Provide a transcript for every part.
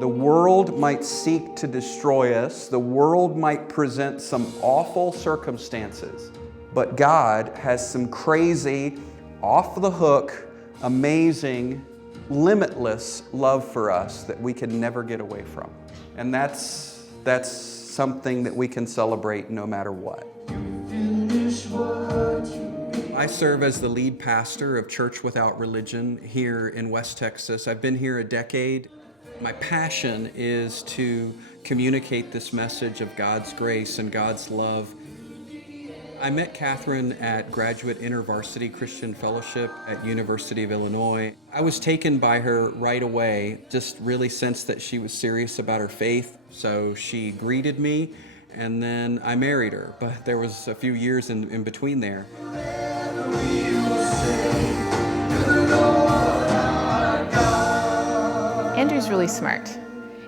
The world might seek to destroy us. The world might present some awful circumstances. But God has some crazy, off the hook, amazing, limitless love for us that we can never get away from. And that's something that we can celebrate no matter what. I serve as the lead pastor of Church Without Religion here in West Texas. I've been here a decade. My passion is to communicate this message of God's grace and God's love. I met Katharine at Graduate InterVarsity Christian Fellowship at University of Illinois. I was taken by her right away, just really sensed that she was serious about her faith. So she greeted me, and then I married her, but there was a few years in between there. Andrew's really smart.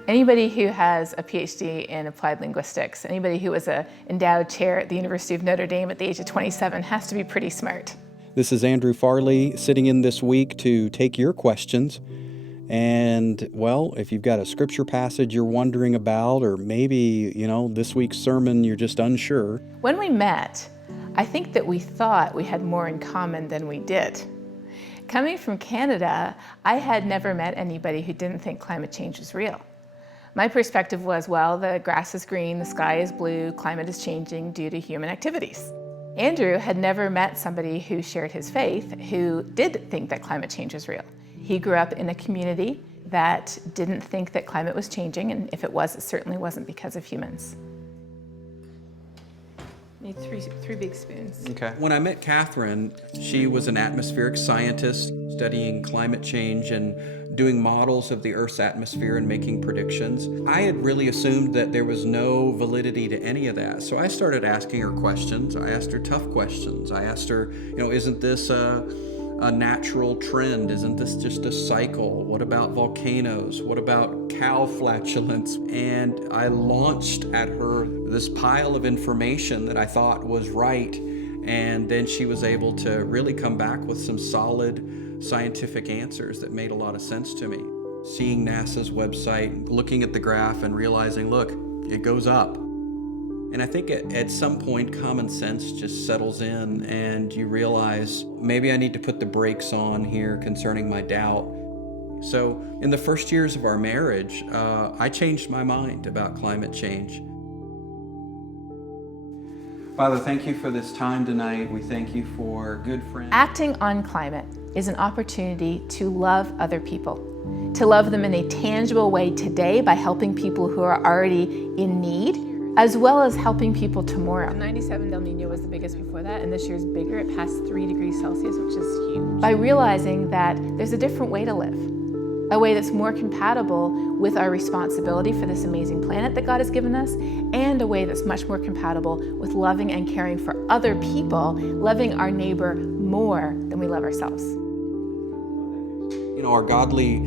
Anybody who has a PhD in applied linguistics, anybody who was an endowed chair at the University of Notre Dame at the age of 27 has to be pretty smart. This is Andrew Farley sitting in this week to take your questions. And, well, if you've got a scripture passage you're wondering about, or maybe, this week's sermon you're just unsure. When we met, I think that we thought we had more in common than we did. Coming from Canada, I had never met anybody who didn't think climate change was real. My perspective was, well, the grass is green, the sky is blue, climate is changing due to human activities. Andrew had never met somebody who shared his faith who did think that climate change was real. He grew up in a community that didn't think that climate was changing, and if it was, it certainly wasn't because of humans. Need three big spoons. Okay. When I met Katharine, she was an atmospheric scientist studying climate change and doing models of the Earth's atmosphere and making predictions. I had really assumed that there was no validity to any of that. So I started asking her questions. I asked her tough questions. I asked her, isn't this a natural trend? Isn't this just a cycle? What about volcanoes? What about cow flatulence? And I launched at her this pile of information that I thought was right. And then she was able to really come back with some solid scientific answers that made a lot of sense to me. Seeing NASA's website, looking at the graph and realizing, look, it goes up. And I think at some point, common sense just settles in and you realize, maybe I need to put the brakes on here concerning my doubt. So in the first years of our marriage, I changed my mind about climate change. Father, thank you for this time tonight. We thank you for good friends. Acting on climate is an opportunity to love other people, to love them in a tangible way today by helping people who are already in need, as well as helping people tomorrow. 97 El Nino was the biggest before that, and this year's bigger. It passed 3 degrees Celsius, which is huge. By realizing that there's a different way to live, a way that's more compatible with our responsibility for this amazing planet that God has given us, and a way that's much more compatible with loving and caring for other people, loving our neighbor more than we love ourselves. Our godly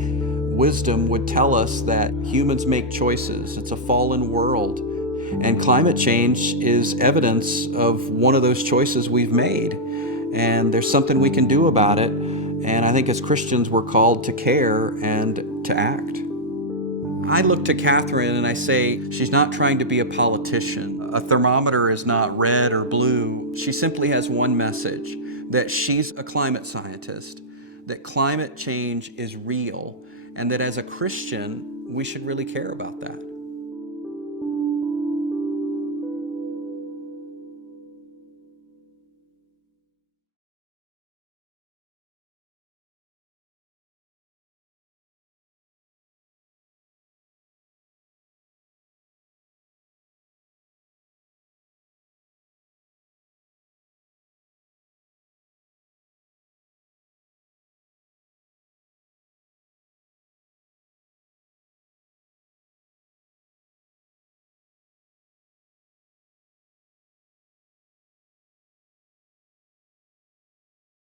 wisdom would tell us that humans make choices. It's a fallen world. And climate change is evidence of one of those choices we've made. And there's something we can do about it. And I think as Christians, we're called to care and to act. I look to Katharine and I say, she's not trying to be a politician. A thermometer is not red or blue. She simply has one message, that she's a climate scientist, that climate change is real, and that as a Christian, we should really care about that.